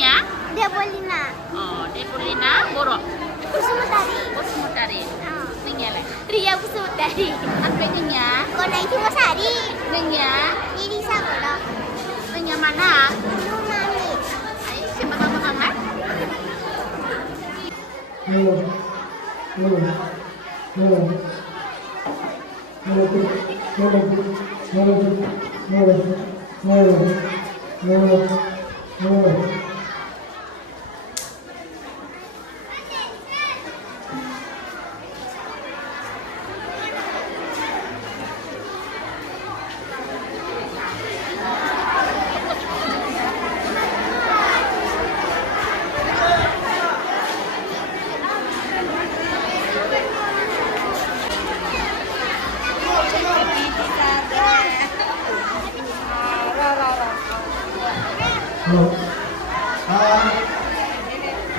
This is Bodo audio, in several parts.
namanya? Depolina. Oh, Depolina Borok. Kusumutari. Kusumutari. Nengnya lah. Ria Kusumutari. Apa nengnya? Konai Timasari. Nengnya? Iri Sagoro. Nengnya mana? Numani. Ayo, siapa nama mama?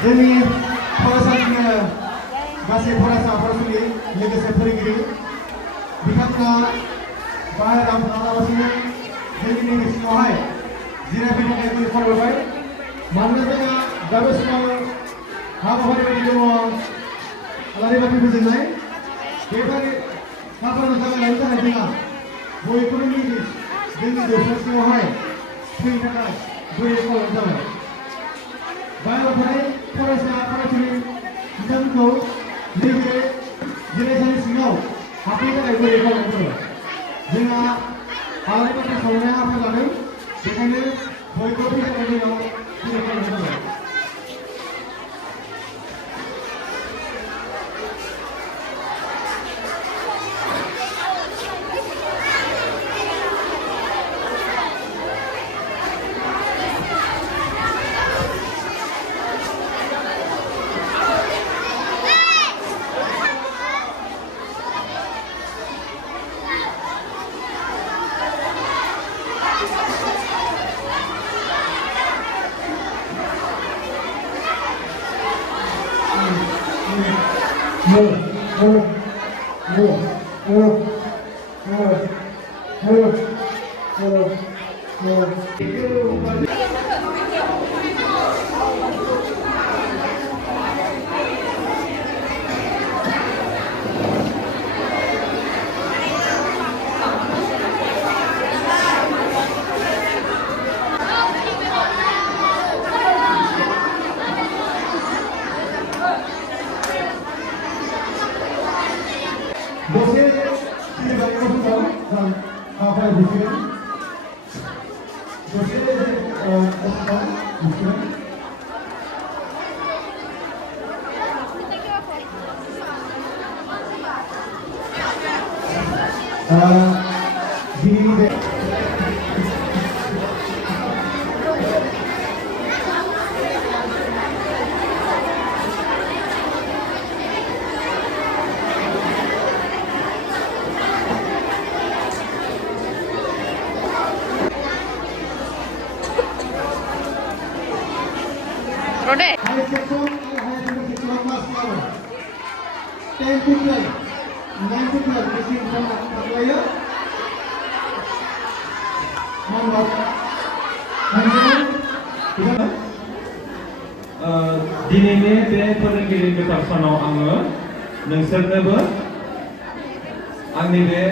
जोंनि फरायसालिनि गासै फरायसा फरायसुलि लोगोसे फोरोंगिरि बिथांमोना बाहेरायाव थाङालासिनो जोंनि नैबे सिङावहाय जिरायफैनो थाखाय खावलायबाय मानोना जोंहा दा बे समाव हाबाफारि बायदि दङ आलारि बाथि फोजोंनाय बेफोर हाबाफारिखौ जागायनायनि थाखाय जोंहा बयखौबो जोंनि जौसां सिङावहाय फैनो थाखाय गुरै खावलायनाय जाबाय बाहेरायाव थानाय फरायसा फरायसुलि बिथांमोनखौ नैबे जिरायसालि सिङाव हाबफैनो थाखाय गुरै खावलायनाय जाबाय जोंहा आलारि बाथि सावनाया हाबा लादों बेखायनो बयखौबो फैनो थाखाय जोंनाव गुरै खावलायनाय जाबाय दसे सिरिबायखौ दं जों हाबाफारि दिन्थिगोन दसे दिन्थिगोन दिनैनि बे Rode. High section and higher section class level 10 to 12 9 to 12 missing from the player दिनैनि बे फोरोंगिरि गोथार सानाव आङो नोंसोरनोबो आंनि बे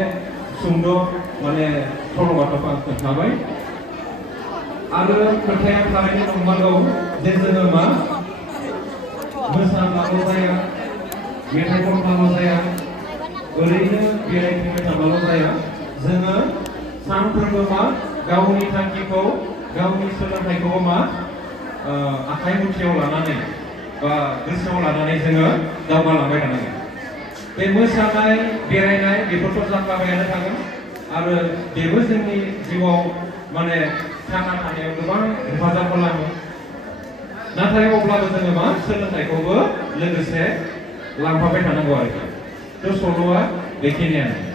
सुंद' माने सल'बाथाखौ आं खोन्थाबाय आरो खोथाया थारैनो नंमारगौ जे जोङो मा मोसाब्लाल' जाया मेथाइ खनब्लाल' जाया ओरैनो बेरायथिंबाय थाब्लाल' जाया जोङो सानफ्रोमबो मा गावनि थांखिखौ गावनि सोलोंथाइखौ मा आखाइ मुथियाव लानानै बा गोसोआव लानानै जोङो दावगालांबाय थानांगोन बे मोसानाय बेरायनाय बेफोरथ' जाखाबायानो थागोन आरो बेबो जोंनि जिउआव माने थांना थानायाव गोबां हेफाजाब खालामो नाथाय अब्लाबो जोङो मा सोलोंथाइखौबो लोगोसे लांफाबाय थानांगौ आरोखि थ' सल'आ बेखिनियानो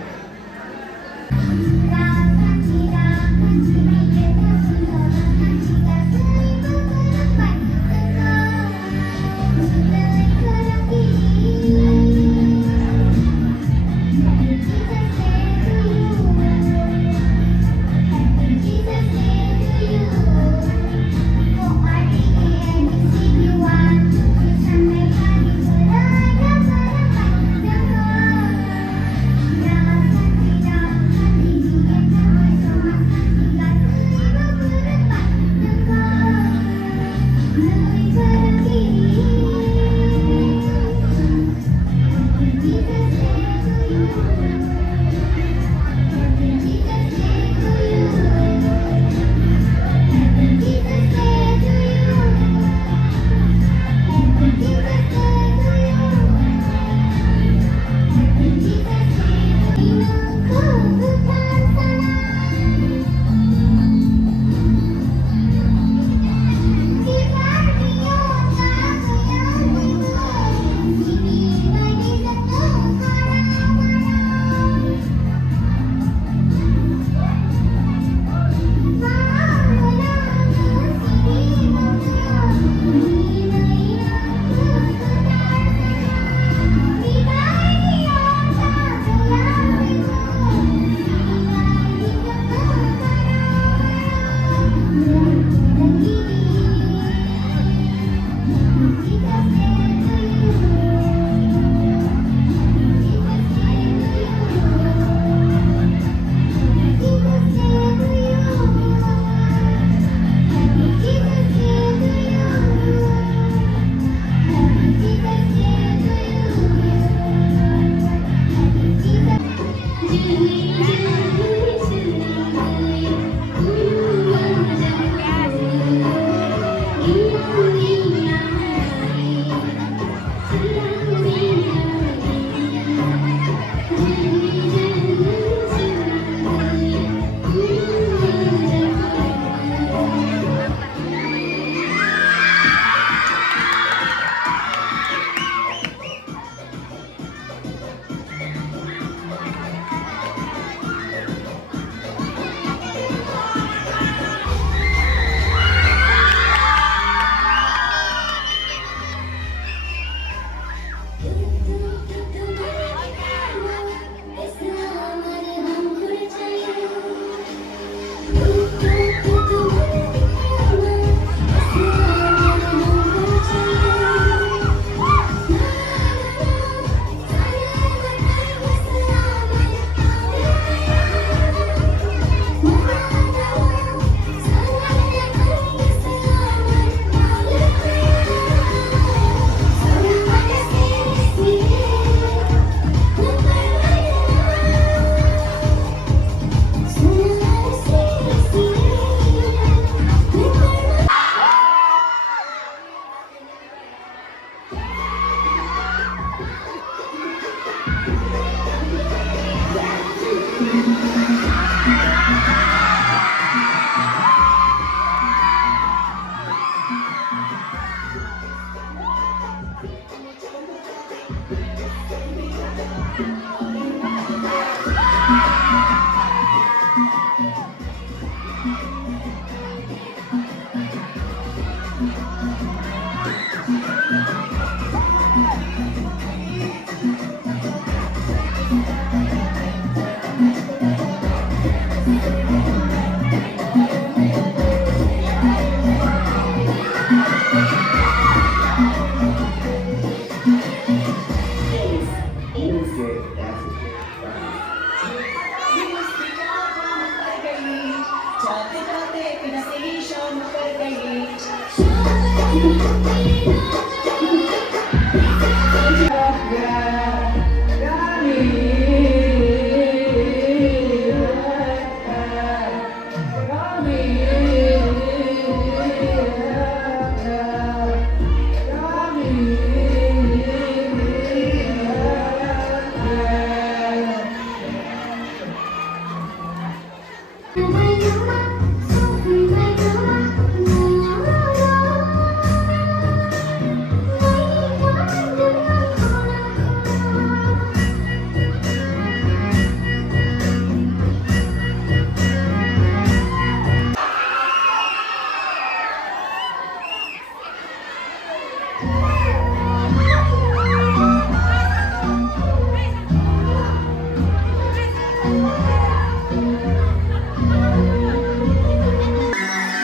Bye.